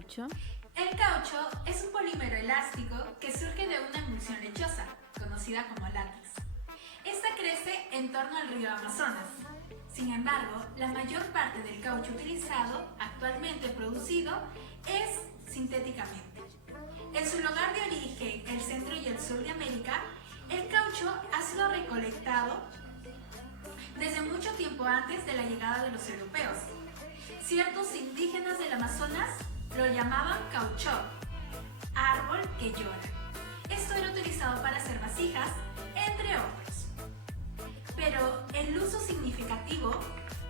caucho? El caucho es un polímero elástico que surge de una emulsión lechosa, conocida como látex. Esta crece en torno al río Amazonas. Sin embargo, la mayor parte del caucho utilizado, actualmente producido, es sintéticamente. En su lugar de origen, el centro y el sur de América, el caucho ha sido recolectado desde mucho tiempo antes de la llegada de los europeos. Ciertos indígenas del Amazonas lo llamaban cauchó, árbol que llora. Esto era utilizado para hacer vasijas, entre otros. Pero el uso significativo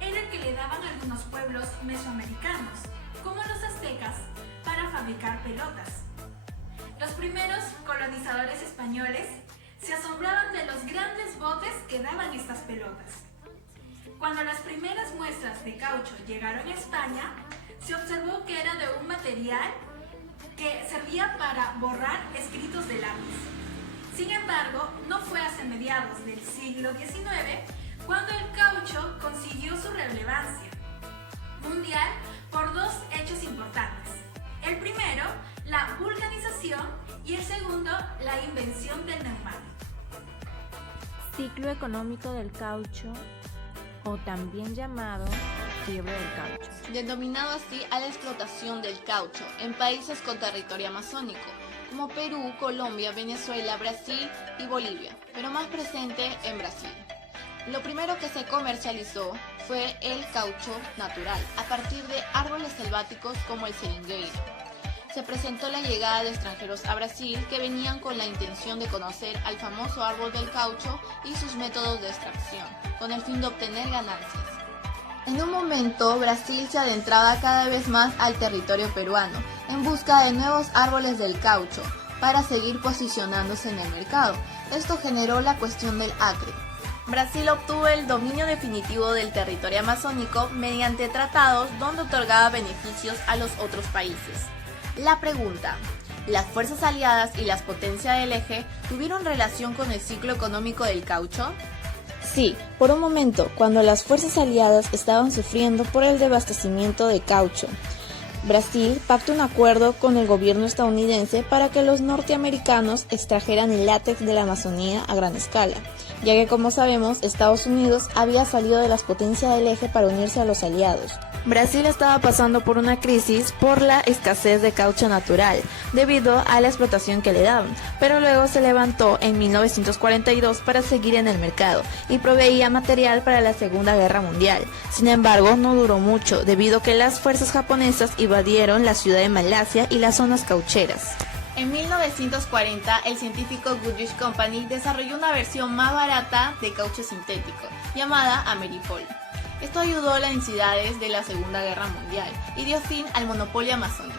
era el que le daban algunos pueblos mesoamericanos, como los aztecas, para fabricar pelotas. Los primeros colonizadores españoles se asombraban de los grandes botes que daban estas pelotas. Cuando las primeras muestras de caucho llegaron a España, se observó que era de un material que servía para borrar escritos de lápiz. Sin embargo, no fue hasta mediados del siglo XIX cuando el caucho consiguió su relevancia mundial por dos hechos importantes. El primero, la vulcanización, y el segundo, la invención del neumático. Ciclo económico del caucho, o también llamado fiebre del caucho. Denominado así a la explotación del caucho en países con territorio amazónico, como Perú, Colombia, Venezuela, Brasil y Bolivia, pero más presente en Brasil. Lo primero que se comercializó fue el caucho natural, a partir de árboles selváticos como el seringueiro. Se presentó la llegada de extranjeros a Brasil que venían con la intención de conocer al famoso árbol del caucho y sus métodos de extracción, con el fin de obtener ganancias. En un momento, Brasil se adentraba cada vez más al territorio peruano, en busca de nuevos árboles del caucho, para seguir posicionándose en el mercado. Esto generó la cuestión del acre. Brasil obtuvo el dominio definitivo del territorio amazónico mediante tratados donde otorgaba beneficios a los otros países. La pregunta: ¿las fuerzas aliadas y las potencias del eje tuvieron relación con el ciclo económico del caucho? Sí, por un momento, cuando las fuerzas aliadas estaban sufriendo por el desabastecimiento de caucho, Brasil pactó un acuerdo con el gobierno estadounidense para que los norteamericanos extrajeran el látex de la Amazonía a gran escala, ya que, como sabemos, Estados Unidos había salido de las potencias del eje para unirse a los aliados. Brasil estaba pasando por una crisis por la escasez de caucho natural, debido a la explotación que le daban, pero luego se levantó en 1942 para seguir en el mercado y proveía material para la Segunda Guerra Mundial. Sin embargo, no duró mucho, debido a que las fuerzas japonesas invadieron la ciudad de Malasia y las zonas caucheras. En 1940, el científico Goodrich Company desarrolló una versión más barata de caucho sintético, llamada Ameripol. Esto ayudó a las necesidades de la Segunda Guerra Mundial y dio fin al monopolio amazónico.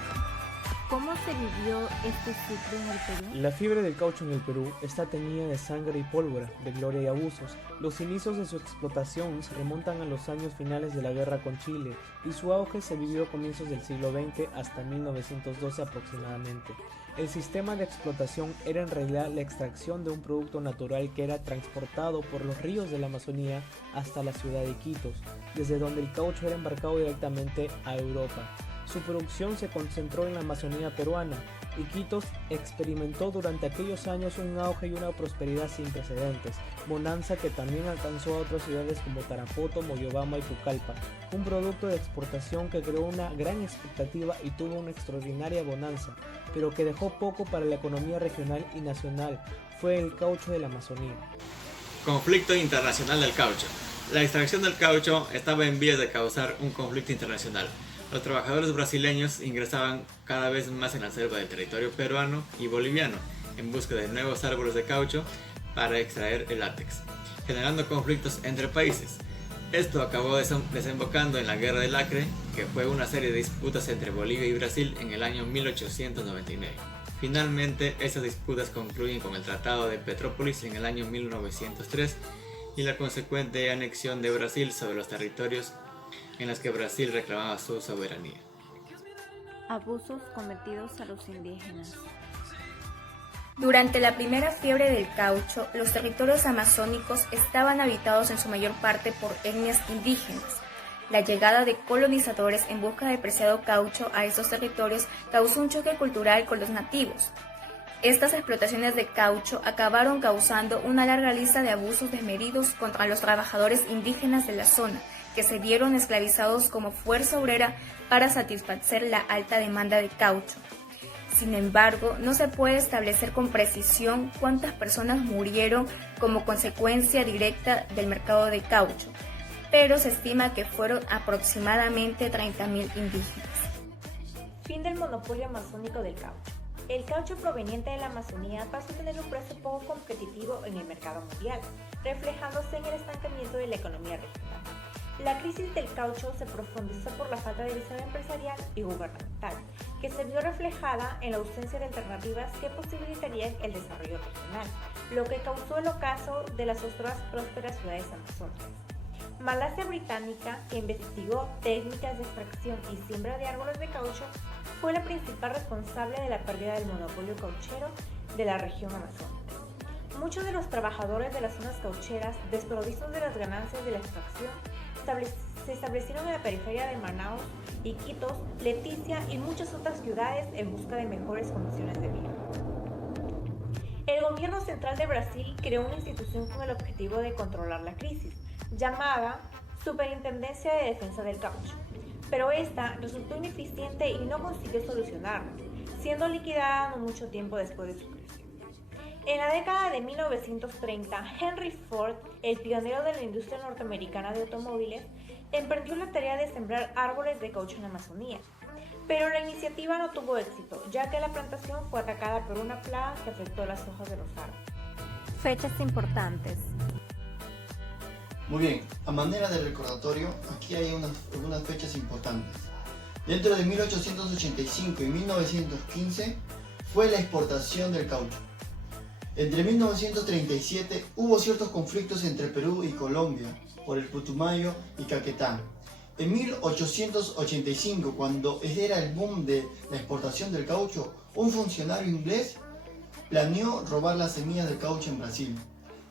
¿Cómo se vivió este ciclo en el Perú? La fiebre del caucho en el Perú está teñida de sangre y pólvora, de gloria y abusos. Los inicios de su explotación se remontan a los años finales de la guerra con Chile y su auge se vivió a comienzos del siglo XX hasta 1912 aproximadamente. El sistema de explotación era en realidad la extracción de un producto natural que era transportado por los ríos de la Amazonía hasta la ciudad de Iquitos, desde donde el caucho era embarcado directamente a Europa. Su producción se concentró en la Amazonía peruana. Iquitos experimentó durante aquellos años un auge y una prosperidad sin precedentes, bonanza que también alcanzó a otras ciudades como Tarapoto, Moyobamba y Pucallpa. Un producto de exportación que creó una gran expectativa y tuvo una extraordinaria bonanza, pero que dejó poco para la economía regional y nacional. Fue el caucho de la Amazonía. Conflicto internacional del caucho. La extracción del caucho estaba en vías de causar un conflicto internacional. Los trabajadores brasileños ingresaban cada vez más en la selva del territorio peruano y boliviano en busca de nuevos árboles de caucho para extraer el látex, generando conflictos entre países. Esto acabó desembocando en la Guerra del Acre, que fue una serie de disputas entre Bolivia y Brasil en el año 1899. Finalmente, estas disputas concluyen con el Tratado de Petrópolis en el año 1903 y la consecuente anexión de Brasil sobre los territorios en los que Brasil reclamaba su soberanía. Abusos cometidos a los indígenas. Durante la primera fiebre del caucho, los territorios amazónicos estaban habitados en su mayor parte por etnias indígenas. La llegada de colonizadores en busca del preciado caucho a estos territorios causó un choque cultural con los nativos. Estas explotaciones de caucho acabaron causando una larga lista de abusos desmedidos contra los trabajadores indígenas de la zona, que se vieron esclavizados como fuerza obrera para satisfacer la alta demanda de caucho. Sin embargo, no se puede establecer con precisión cuántas personas murieron como consecuencia directa del mercado de caucho, pero se estima que fueron aproximadamente 30.000 indígenas. Fin del monopolio amazónico del caucho. El caucho proveniente de la Amazonía pasó a tener un precio poco competitivo en el mercado mundial, reflejándose en el estancamiento de la economía regional. La crisis del caucho se profundizó por la falta de visión empresarial y gubernamental, que se vio reflejada en la ausencia de alternativas que posibilitarían el desarrollo regional, lo que causó el ocaso de las otras prósperas ciudades amazónicas. Malasia Británica, que investigó técnicas de extracción y siembra de árboles de caucho, fue la principal responsable de la pérdida del monopolio cauchero de la región amazónica. Muchos de los trabajadores de las zonas caucheras, desprovistos de las ganancias de la extracción, se establecieron en la periferia de Manaos, Iquitos, Leticia y muchas otras ciudades en busca de mejores condiciones de vida. El gobierno central de Brasil creó una institución con el objetivo de controlar la crisis, llamada Superintendencia de Defensa del Caucho, pero esta resultó ineficiente y no consiguió solucionarlo, siendo liquidada no mucho tiempo después de su creación. En la década de 1930, Henry Ford, el pionero de la industria norteamericana de automóviles, emprendió la tarea de sembrar árboles de caucho en la Amazonía, pero la iniciativa no tuvo éxito, ya que la plantación fue atacada por una plaga que afectó las hojas de los árboles. Fechas importantes. Muy bien, a manera de recordatorio, aquí hay algunas fechas importantes. Dentro de 1885 y 1915 fue la exportación del caucho. Entre 1937 hubo ciertos conflictos entre Perú y Colombia por el Putumayo y Caquetá. En 1885, cuando era el boom de la exportación del caucho, un funcionario inglés planeó robar las semillas del caucho en Brasil.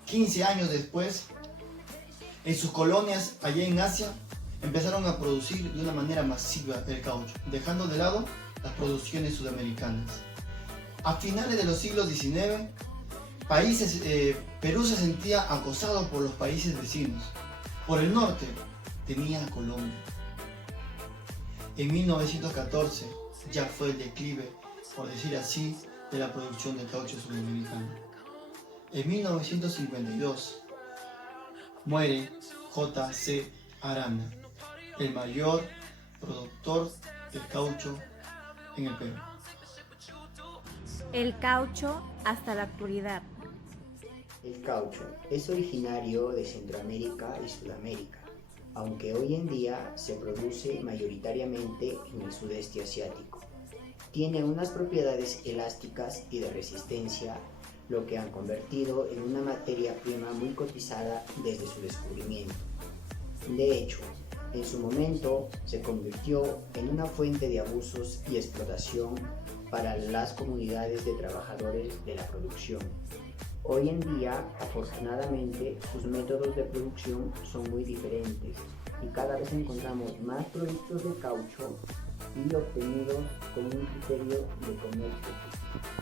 15 años después, en sus colonias allá en Asia, empezaron a producir de una manera masiva el caucho, dejando de lado las producciones sudamericanas. A finales de los siglos XIX, Perú se sentía acosado por los países vecinos. Por el norte tenía a Colombia. En 1914 ya fue el declive, por decir así, de la producción de caucho sudamericano. En 1952 muere J.C. Arana, el mayor productor de caucho en el Perú. El caucho hasta la actualidad. El caucho es originario de Centroamérica y Sudamérica, aunque hoy en día se produce mayoritariamente en el sudeste asiático. Tiene unas propiedades elásticas y de resistencia, lo que han convertido en una materia prima muy cotizada desde su descubrimiento. De hecho, en su momento se convirtió en una fuente de abusos y explotación para las comunidades de trabajadores de la producción. Hoy en día, afortunadamente, sus métodos de producción son muy diferentes y cada vez encontramos más productos de caucho y obtenidos con un criterio de comercio justo.